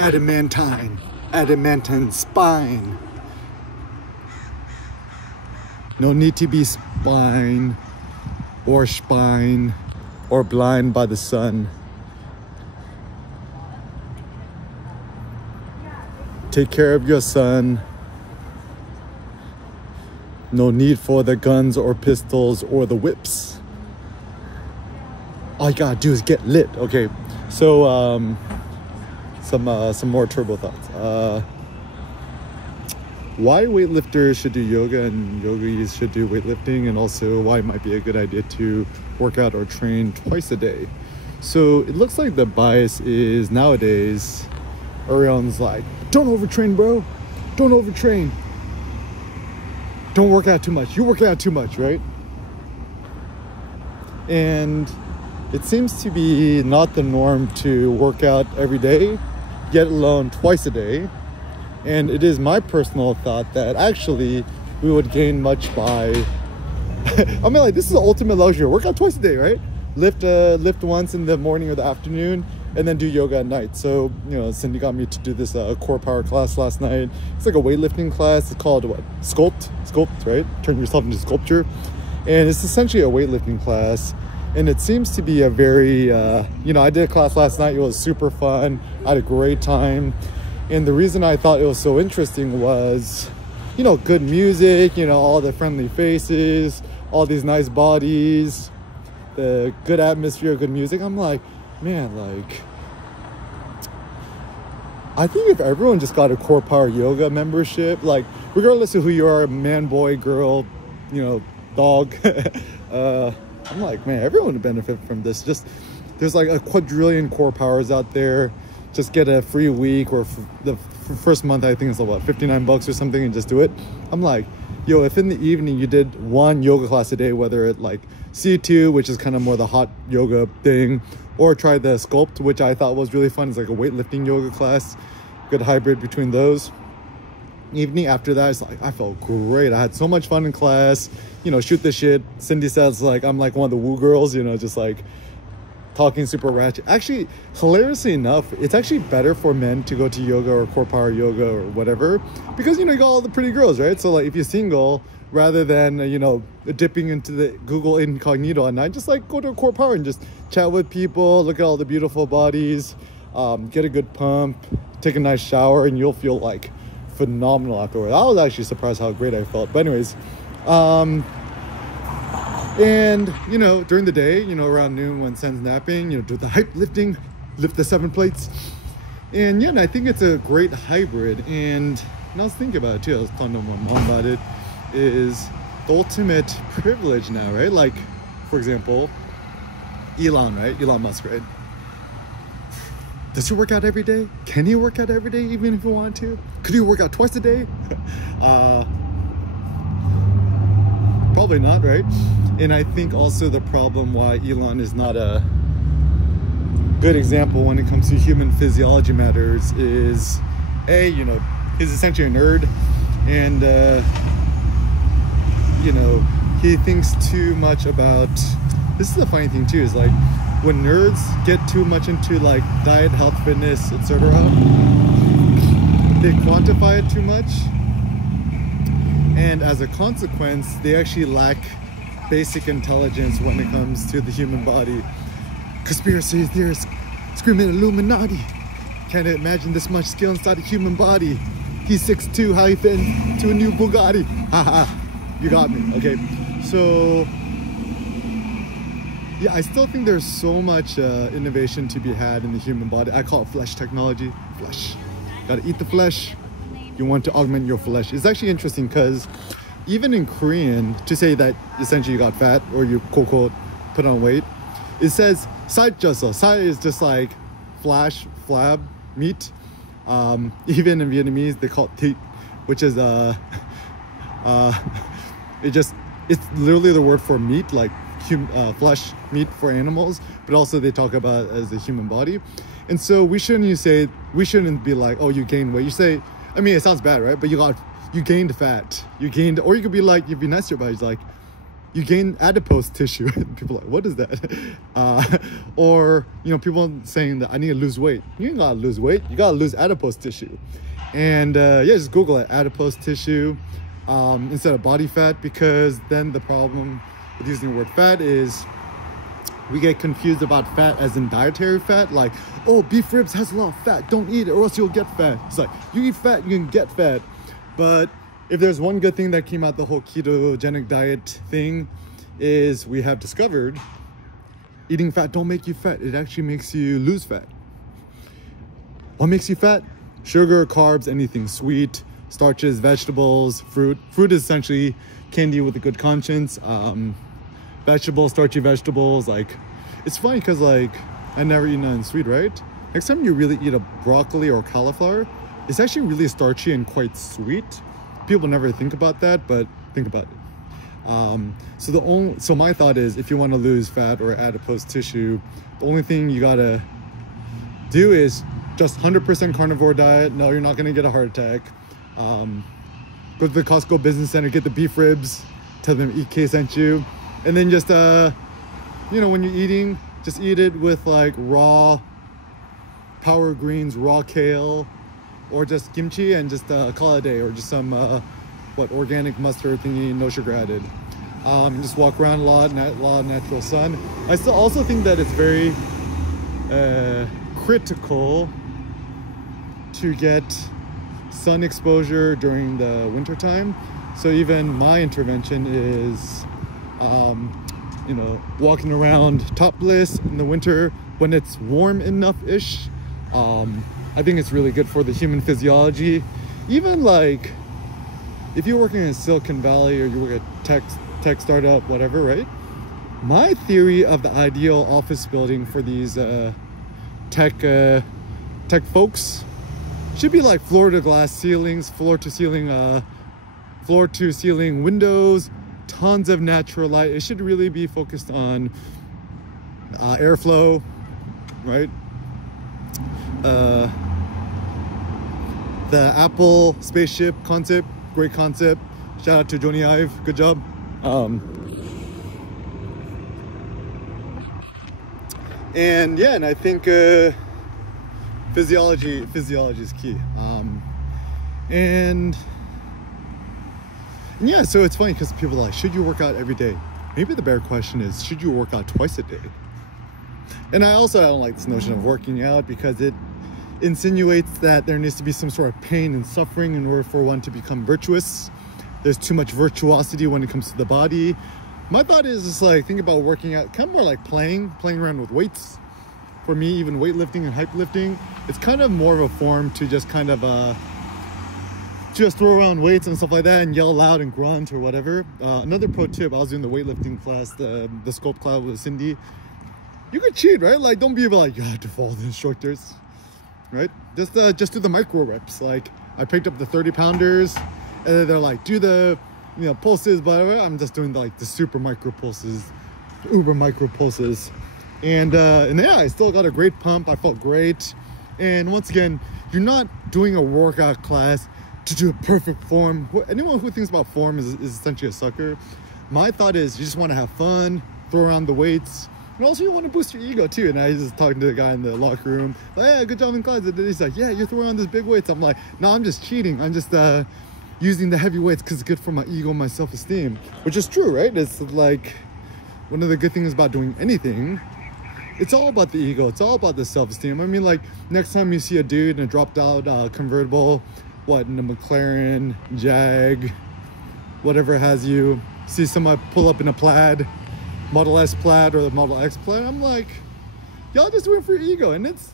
adamantine spine. No need to be spine or blind by the sun. Take care of your son. No need for the guns or pistols or the whips. All you gotta do is get lit. Okay, so some more turbo thoughts. Why weightlifters should do yoga and yogis should do weightlifting, and also why it might be a good idea to work out or train twice a day. So it looks like the bias is nowadays everyone's like, don't overtrain, bro. Don't overtrain. Don't work out too much. You work out too much, right? And it seems to be not the norm to work out every day, yet alone twice a day. And it is my personal thought that actually we would gain much by I mean, like, this is the ultimate luxury. Work out twice a day, right? Lift once in the morning or the afternoon, and then do yoga at night. So, you know, Cindy got me to do this core power class last night. It's like a weightlifting class. It's called what? Sculpt, right? Turn yourself into sculpture. And it's essentially a weightlifting class. And it seems to be a very, you know, I did a class last night. It was super fun. I had a great time. And the reason I thought it was so interesting was, you know, good music, you know, all the friendly faces, all these nice bodies, the good atmosphere, good music. I'm like, man, like, I think if everyone just got a Core Power Yoga membership, like, regardless of who you are, man, boy, girl, you know, dog, I'm like, man, everyone would benefit from this. Just, there's like a quadrillion Core Powers out there. Just get a free week, or the first month, I think it's about $59 or something, and just do it. I'm like, yo, if in the evening you did one yoga class a day, whether it like C2, which is kind of more the hot yoga thing, or try the Sculpt, which I thought was really fun. It's like a weightlifting yoga class, good hybrid between those. Evening after that, it's like, I felt great. I had so much fun in class, you know, shoot the shit. Cindy says, like, I'm like one of the woo girls, you know, just like talking super ratchet. Actually, hilariously enough, it's actually better for men to go to yoga or Core Power Yoga or whatever, because, you know, you got all the pretty girls, right? So like, if you're single, rather than, you know, dipping into the Google incognito at night, just like go to a Core Power and just chat with people, look at all the beautiful bodies, get a good pump, take a nice shower, and you'll feel like phenomenal afterwards. I was actually surprised how great I felt. But anyways, and, you know, during the day, you know, around noon when Sen's napping, you know, do the hype lifting, lift the 7 plates. And yeah, and I think it's a great hybrid. And I was thinking about it too. I was talking to my mom about it. Is the ultimate privilege now, right? Like, for example, Elon, right? Elon Musk, right? Does he work out every day? Can he work out every day even if he wanted to? Could he work out twice a day? Probably not, right? And I think also the problem why Elon is not a good example when it comes to human physiology matters is, A, you know, he's essentially a nerd, and you know, he thinks too much about, this is the funny thing too, is like, when nerds get too much into like diet, health, fitness, etc., they quantify it too much, and as a consequence, they actually lack basic intelligence when it comes to the human body. Conspiracy theorists screaming Illuminati. Can't imagine this much skill inside a human body. He's 6'2", how he fit into a new Bugatti? Haha, you got me. Okay, so yeah, I still think there's so much innovation to be had in the human body. I call it flesh technology. Flesh. Gotta eat the flesh. You want to augment your flesh. It's actually interesting because even in Korean, to say that essentially you got fat or you quote put on weight, it says 살쪄서. Sai is just like flash, flab, meat. Even in Vietnamese, they call it thịt, which is it's literally the word for meat, like flesh, meat for animals, but also they talk about it as the human body. And so we shouldn't be like, oh, you gained weight. You say, I mean, it sounds bad, right? But you gained fat. You gained, or you could be like, you'd be nice to your body, like, you gain adipose tissue. People are like, what is that? Or, you know, people saying that I need to lose weight. You ain't gotta lose weight. You gotta lose adipose tissue. And yeah, just Google it, adipose tissue, instead of body fat, because then the problem with using the word fat is we get confused about fat as in dietary fat. Like, oh, beef ribs has a lot of fat. Don't eat it or else you'll get fat. It's like, you eat fat, you can get fat. But if there's one good thing that came out the whole ketogenic diet thing is we have discovered eating fat don't make you fat. It actually makes you lose fat. What makes you fat? Sugar, carbs, anything sweet, starches, vegetables, fruit. Fruit is essentially candy with a good conscience. Vegetables, starchy vegetables. Like, it's funny because like I never eat nothing sweet, right? Next time you really eat a broccoli or cauliflower, it's actually really starchy and quite sweet. People never think about that, but think about it. So my thought is, if you want to lose fat or adipose tissue, the only thing you gotta do is just 100% carnivore diet. No, you're not gonna get a heart attack. Go to the Costco Business Center, get the beef ribs, tell them EK sent you, and then just you know, when you're eating, just eat it with like raw power greens, raw kale, or just kimchi, and just call it a day, or just some organic mustard thingy, no sugar added. Just walk around a lot of natural sun. I still also think that it's very critical to get sun exposure during the winter time. So even my intervention is you know, walking around topless in the winter when it's warm enough-ish. I think it's really good for the human physiology. Even like if you're working in Silicon Valley or you work at tech startup, whatever, right? My theory of the ideal office building for these tech folks should be like floor to glass ceilings, floor to ceiling windows, tons of natural light. It should really be focused on airflow, right? The Apple spaceship concept, great concept. Shout out to Jony Ive, good job. And yeah, and I think physiology is key. And yeah, so it's funny because people are like, should you work out every day? Maybe the better question is, should you work out twice a day? And I don't like this notion of working out because it insinuates that there needs to be some sort of pain and suffering in order for one to become virtuous. There's too much virtuosity when it comes to the body. My thought is just like, think about working out kind of more like playing around with weights. For me, even weightlifting and hype lifting, it's kind of more of a form to just kind of just throw around weights and stuff like that and yell loud and grunt or whatever. Another pro tip, I was doing the weightlifting class, the sculpt class with Cindy. You could cheat, right? Like, don't be like, you have to follow the instructors, right? Just do the micro reps. Like, I picked up the 30 pounders and then they're like, do the, you know, pulses, but I'm just doing like the super micro pulses, uber micro pulses. And yeah, I still got a great pump. I felt great. And once again, you're not doing a workout class to do a perfect form. Anyone who thinks about form is essentially a sucker. My thought is you just want to have fun, throw around the weights, and also you want to boost your ego too. And I was just talking to the guy in the locker room, like, yeah, good job in class. And then he's like, yeah, you're throwing around these big weights. I'm like, no, I'm just cheating. I'm just using the heavy weights because it's good for my ego and my self-esteem, which is true, right? It's like one of the good things about doing anything. It's all about the ego. It's all about the self-esteem. I mean, like, next time you see a dude in a dropped-out convertible, in a McLaren, Jag, whatever has you, see somebody pull up in a plaid, Model S plaid or the Model X plaid, I'm like, y'all just do it for your ego, and that's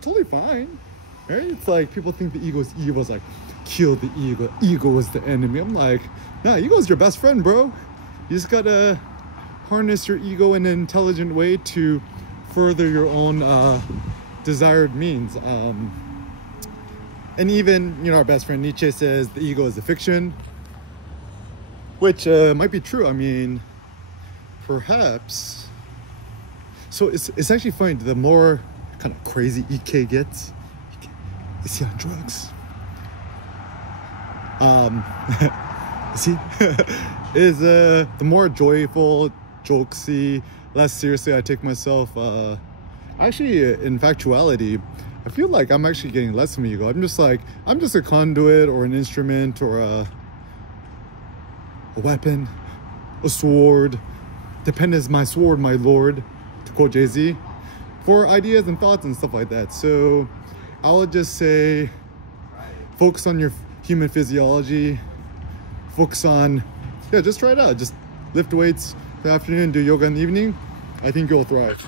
totally fine, right? It's like people think the ego is evil. It's like, kill the ego. Ego is the enemy. I'm like, nah, ego is your best friend, bro. You just gotta harness your ego in an intelligent way to further your own desired means. And even, you know, our best friend Nietzsche says the ego is a fiction, which might be true. I mean, perhaps. So it's actually funny. The more kind of crazy EK gets, is he on drugs? see, is the more joyful, jokesy, less seriously I take myself. Actually, in factuality, I feel like I'm actually getting less of an ego. I'm just a conduit or an instrument or a weapon, a sword. Depend as my sword, my lord, to quote Jay-Z, for ideas and thoughts and stuff like that. So I would just say, focus on your human physiology. Focus on, just try it out. Just lift weights in the afternoon, do yoga in the evening. I think you'll thrive.